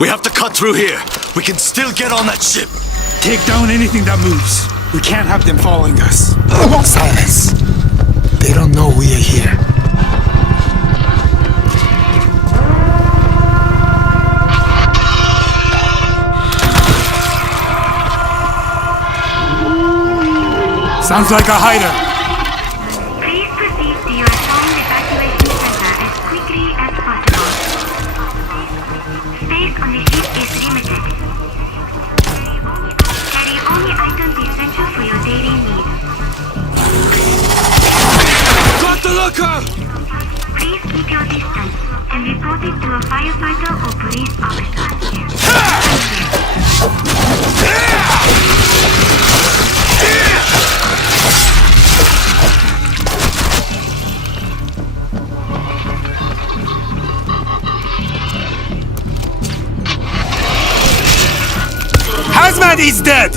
We have to cut through here. We can still get on that ship. Take down anything that moves. We can't have them following us. Silence. They don't know we are here. Sounds like a hider. Please proceed to your assigned evacuation center as quickly as possible. Space on the ship is limited. Carry only items essential for your daily needs. Got the looker! Please keep your distance and report it to a firefighter or police officer. Hazmat is dead!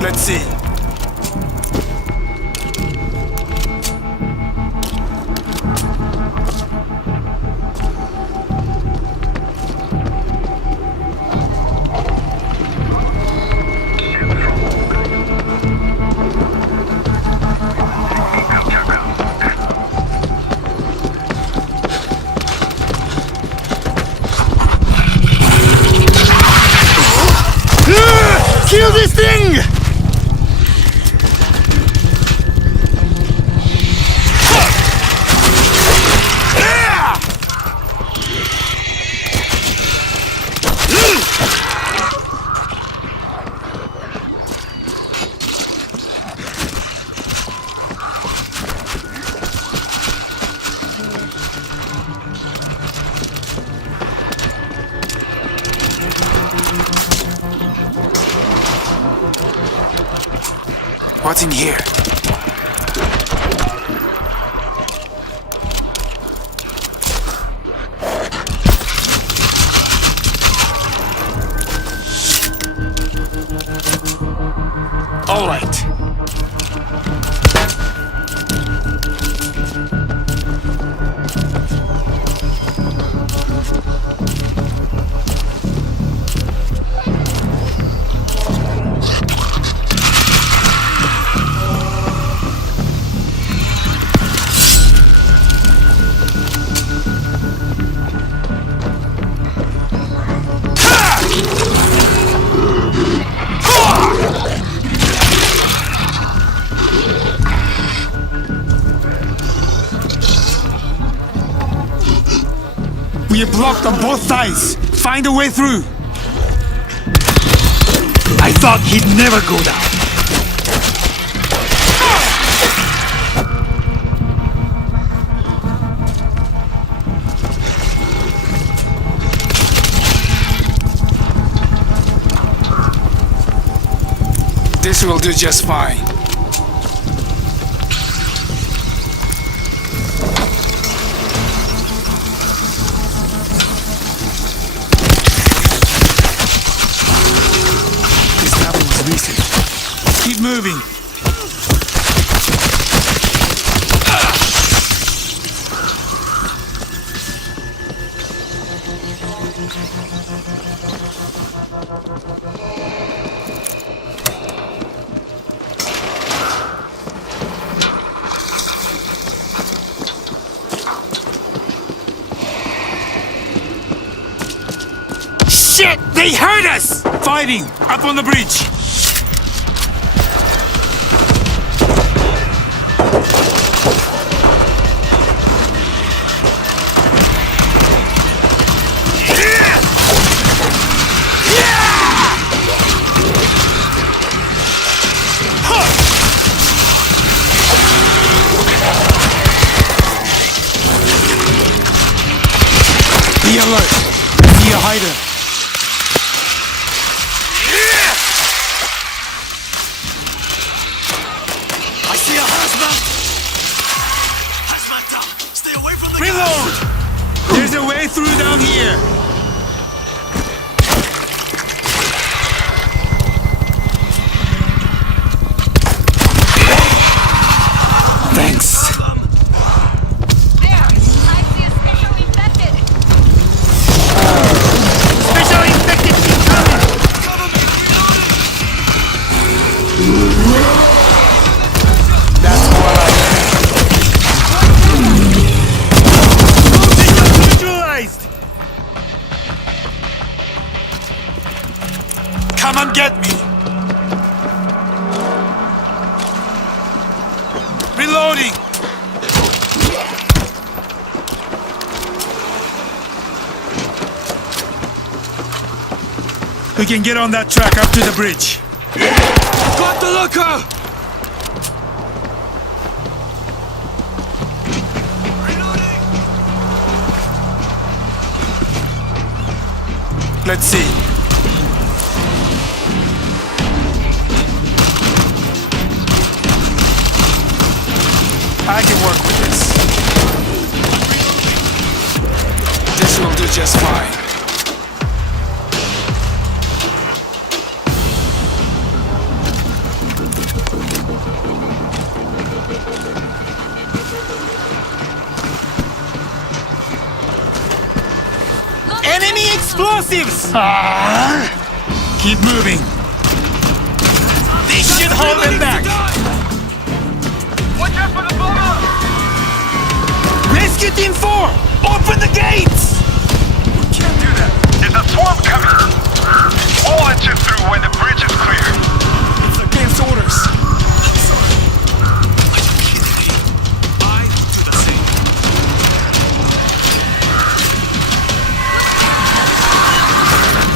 Let's see. Kill this thing! What's in here? All right. We are blocked on both sides. Find a way through. I thought he'd never go down. This will do just fine. This level was recent. Keep moving. Shit! They heard us! Fighting! Up on the bridge! Be alert! See a hider! I see a hazmat! Hazmat down! Stay away from the Reload! gas! There's a way through down here. Thanks. There! I see a special infected! Special infected incoming! That's more like neutralized! Come and get me! Reloading! We can get on that track up to the bridge. Got the locker! Let's see. I can work with this. This will do just fine. Enemy explosives! Keep moving. This should hold them back. Watch out for the bomber! Rescue Team 4! Open the gates! Can't do that. There's a swarm coming. We'll let you through when the bridge is clear. It's against orders.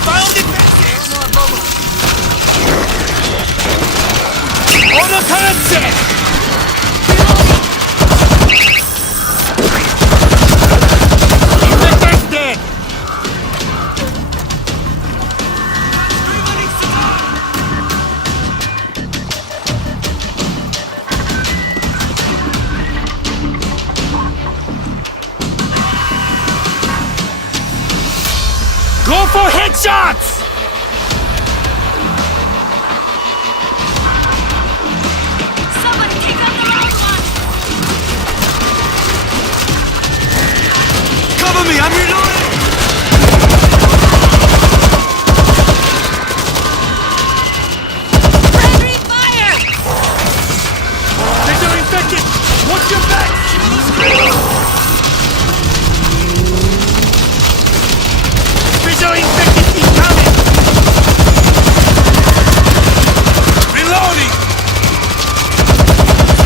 Found it! Auto current set! Infector's dead! Go for headshots! Someone take out the right one! Cover me, I'm reloading! Friendly fire! They're infected! Watch your back! Special infected incoming! Reloading!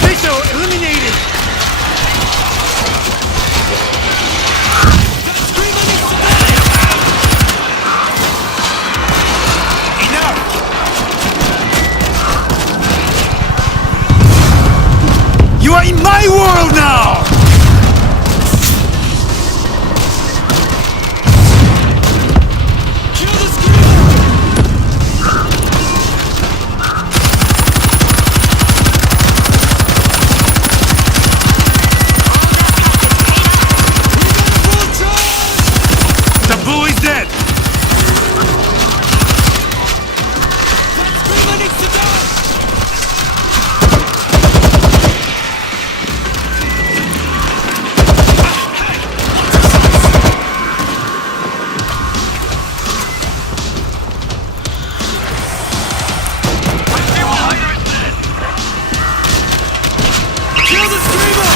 Special eliminated! Enough! You are in my world now! Kill the screamer! The bull is dead! Screamer needs to die! Kill the screamer!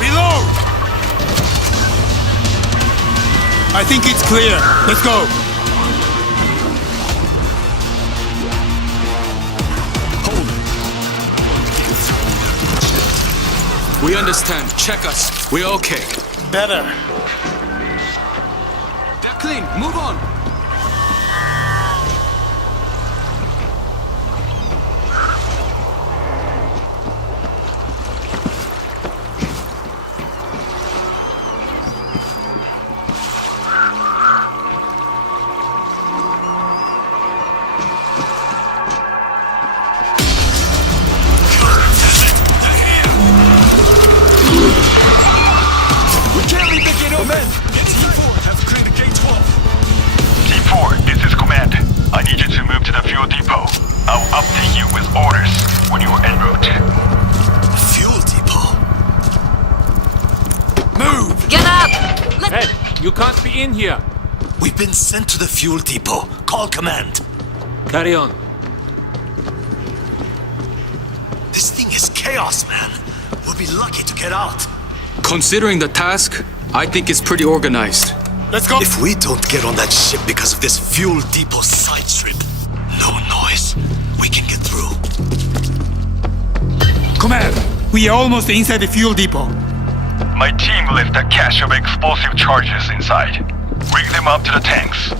Reload! I think it's clear. Let's go. We understand. Check us. We're okay. Better. They're clean. Move on. with orders when you were en route. Fuel depot. Move! Get up! Hey, you can't be in here. We've been sent to the fuel depot. Call command. Carry on. This thing is chaos, man. We'll be lucky to get out. Considering the task, I think it's pretty organized. Let's go. If we don't get on that ship because of this fuel depot side trip, no noise, we can get through. Command, we are almost inside the fuel depot. My team left a cache of explosive charges inside. Rig them up to the tanks.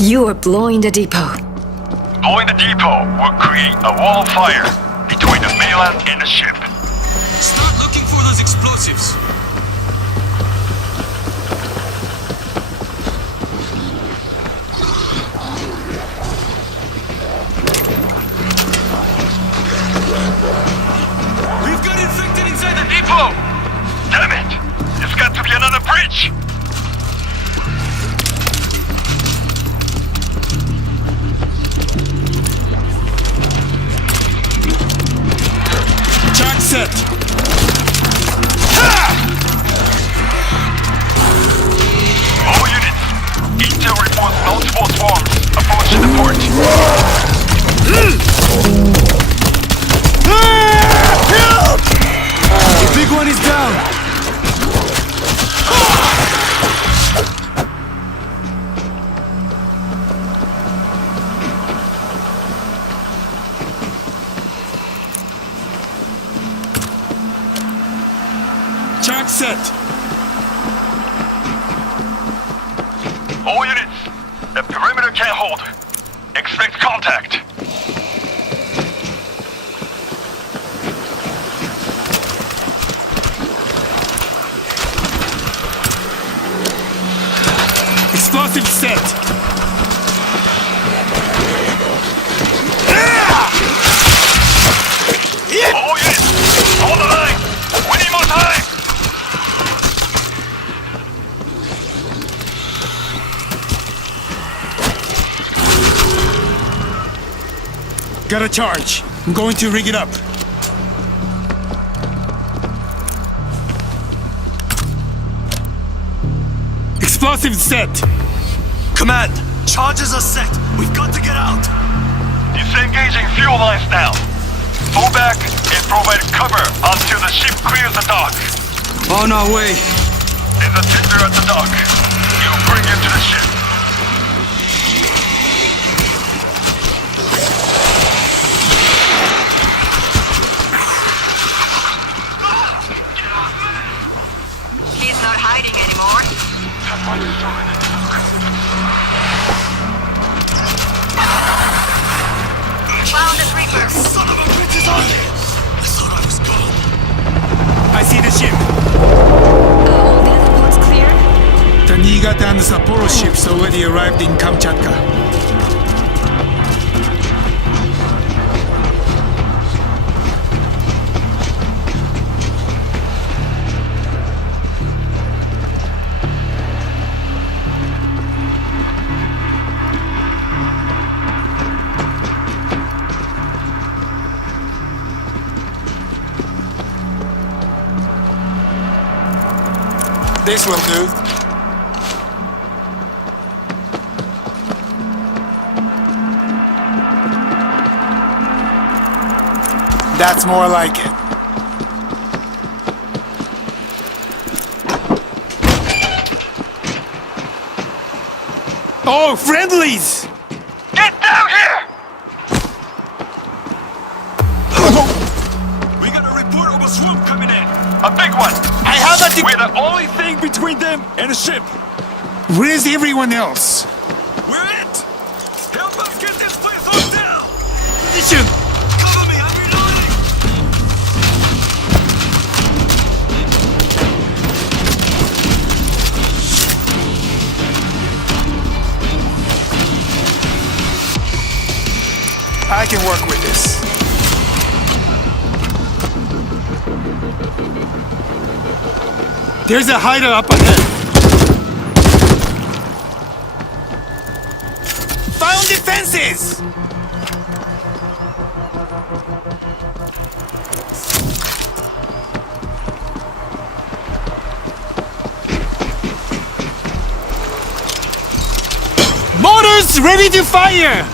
You are blowing the depot. Blowing the depot will create a wall of fire between the mainland and the ship. Start looking for those explosives. We've got infected inside the depot! Damn it! There's got to be another bridge! Charge set. All units, intel reports multiple swarms approaching the port. The big one is down. Charge set. All units, the perimeter can't hold. Expect contact. Explosive set. All units, hold the line. We need more time. Got a charge. I'm going to rig it up. Explosive set. Command, charges are set. We've got to get out. Disengaging fuel lines now. Pull back and provide cover until the ship clears the dock. On our way. There's a tender at the dock. You'll bring him to the ship. He's not hiding anymore. Found the Reaper. Son of a bitch is on me. I thought I was gone. I see the ship. All the other ports clear? The Niigata and Sapporo ships already arrived in Kamchatka. This will do. That's more like it. Oh, friendlies! Get down here! We got a report of a swarm coming in! A big one! I have a We're the only thing between them and the ship! Where's everyone else? We're it! Help us get this place on down! Position! Cover me, I'm reloading! I can work with this. There's a hider up ahead. Found defenses! It's ready to fire!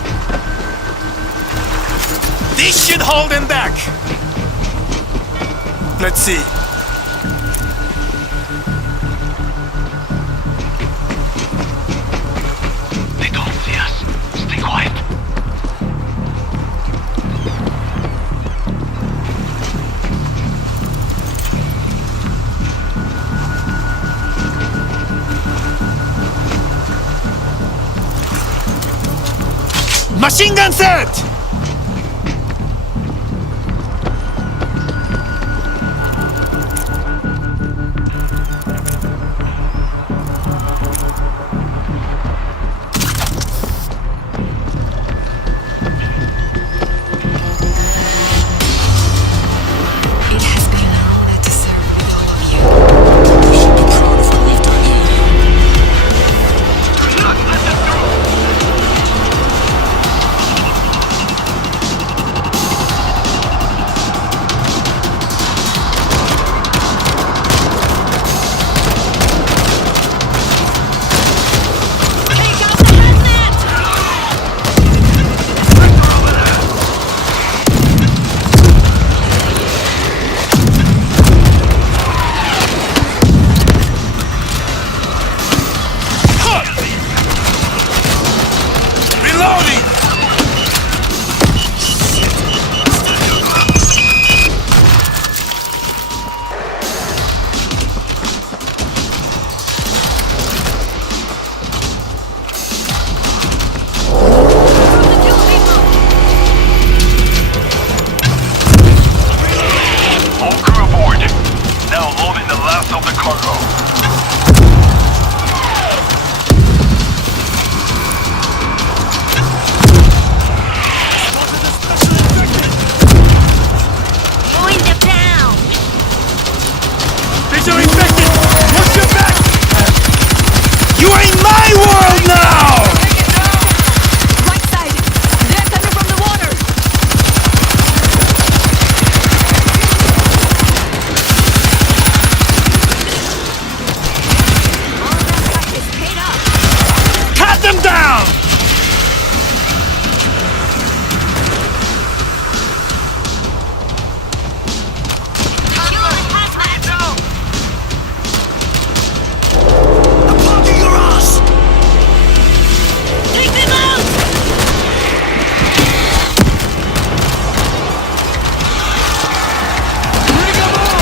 This should hold them back. Let's see. They don't see us. Stay quiet. Machine gun set! It has been an honor to serve with all of you. You should be proud of what we've done here. Take out the hazmat! Reloading! All crew aboard. Now loading the last of the cargo. Going to town! Visual infected! Watch your back! You are in my world now! Right side! They're coming from the water! All that practice paid off! Cut them down! Blocking your ass! Take them out!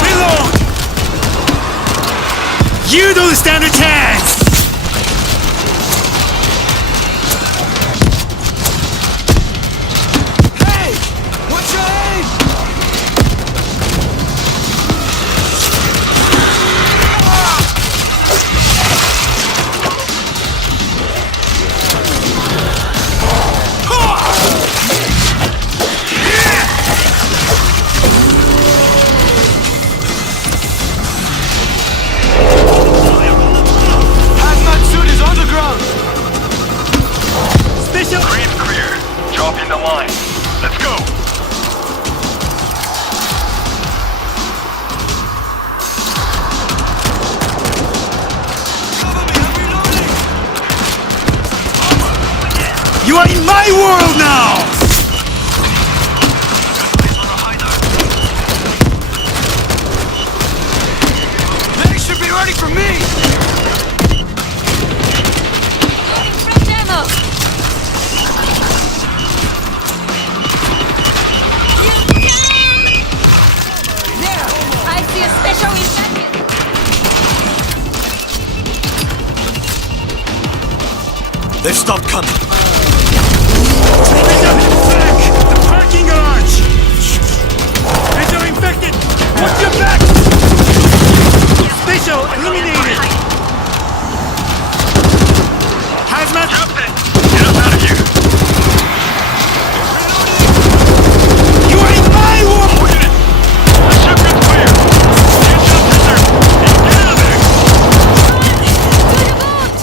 Reload! You don't stand a chance! Hey! What's your aim? Hazmat suit is on the ground! Special... Green clear. Dropping the line. Let's go. You are in my world now! They should be ready for me! From demo! There! I see a special infected! They've stopped coming. Back! The parking garage! Visual infected! Watch your back! Special eliminated! Hazmat! Captain, get us out of here. You are in my world! Look at it. The ship is clear. Get to the center and get out of there. To the boat!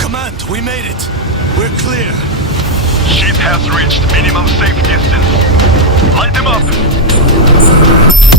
Command, we made it. We're clear. Ship has reached minimum safe distance. Light them up.